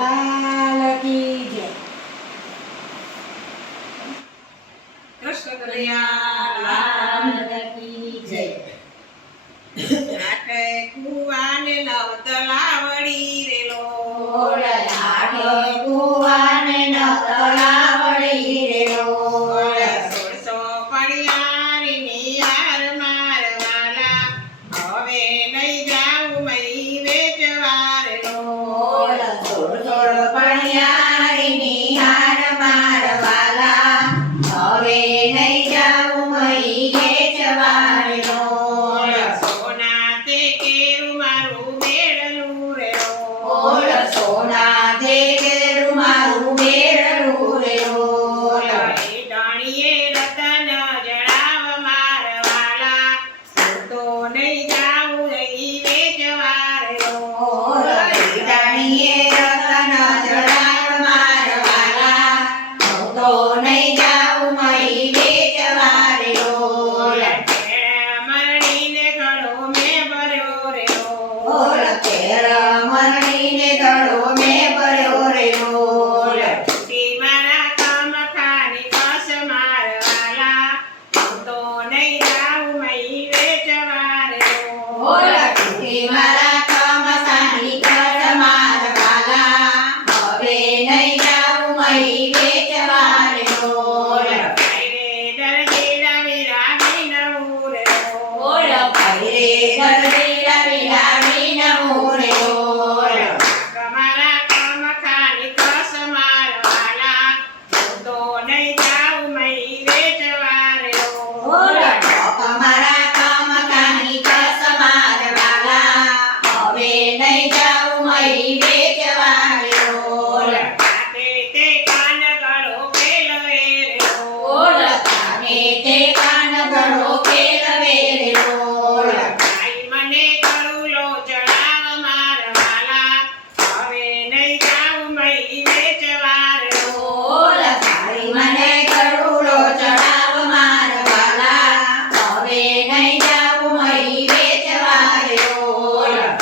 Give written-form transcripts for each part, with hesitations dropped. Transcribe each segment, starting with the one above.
લાલ કી જય. કૃષ્ણ કનૈયા લાલ કી જય. આઠે કુવાને નવ તળાવડી રેલો, આઠે કુવાને નવ તળાવડી રેલો, 16 પડિયારી નિહાર મારવાલા, હવે નહીં જાઉં મહી વેચવા રેલો. 16 પડિયારી નિહાર મારવાલા, હવે નહીં જાઉં મહી વેચવા રેલો. સોના તે કેરું મારું બેડલું રેલો, સોના તે કેરું મારું બેડલું રેલો. ડાણીએ રતન જણાવ મારવાલા, હું તો નહીં જાઉં અહીં વેચવા રેલો. ડાણીએ રતન જણાવ મારવાલા, હું તો નહીં જાઉં મહી વેચવા રેલો. મરણીને ઘડો મેં ભર્યો રેલો, કેળ મરણીને ગળો મેં ભર્યો રેલો. છૂટી મારા કામ ખાની કસ મારવાલા, હું તો નહીં જાઉં મહી વેચવા રેલો. તૂટી મારા કમસાની કર મારવાલા, હવે નહીં જાઉં મહી વેચવા રેલો. ભૈરે દરદી રવિ લાવીને મોરેલો. તમારા કામ ખાની કસ મારવાલા, હું તો નહીં જાઉં મહી વેચવા રેલો. અમારા કામ કાની કસ મારવાલા, હવે નહીં જાઉં મહી વેચવા રેલો. તે કાન ગળો પેલવે રેલો, તાને તે કાન ગળો પેલવે રેલો. ભાઈ મને ગળુલો ચડાવ મારવાલા, હવે નહીં જાઉં મહી વેચવા રેલો. તારી મને ગળુલો ચડાવ મારવાલા, હવે નહીં જાઉં મહી વેચવા રેલો.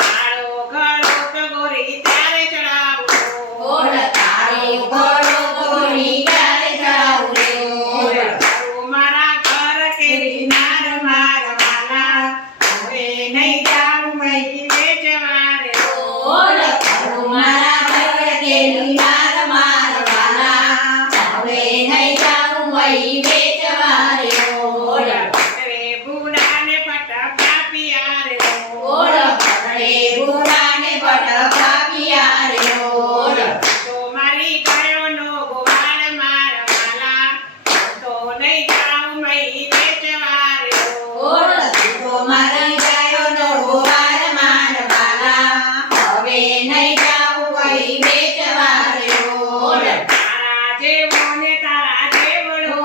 તારો ગળો તો ગોરી ત્યારે ચડાવું, તારો ગળો ગોરી ક્યારે ચડાવું રેલો. તારું મારા ઘર કેરી નાર મારવાલા, હવે નહીં જાઉં મહી વેચવા રેલો. તારું મારા ઘર કેરી નાર મારવાલા, હવે નહીં જાઉં મહી વેચવા રેલો. રે બુડાને પટકા પિયા રેલો, ભણે બુરાને બટકા પિયા રેલો. તો મારી ગાયોનો ગોવાળ મારવાલા, હું તો નહીં જાઉં મહી વેચવા રેલો. તો મારી ગાયોનો ગોવાળ મારવાલા, હવે નહીં જાઉં મહી વેચવા રેલો. તારા જેવો ને તારા જેવડો,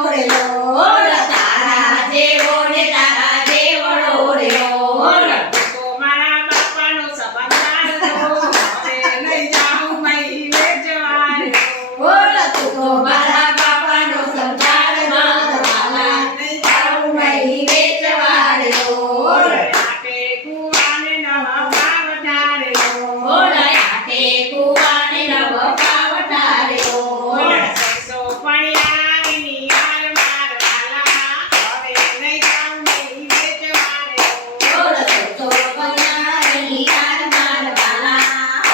તારા જેવો ને તારા જેવડો રેલો. તો મારા બાપાનો સંબંધ હવે નહીં જાઉં મહી વેચવા રેલો. તું તો મારા બાપાનો સંસાર મારવાલા, નહીં જાઉં મહી વેચવા રેલો. આટે કુવાને નવા ભાવ ધારેલો, આટે કુવાને નવ પાવટા રેલો. 16 પડિયારી નિહાર મારવાલા, હવે નહીં જાઉં મહી વેચવા રેલો.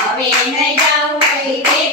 હવે નહીં જાઉં મહી વેચવા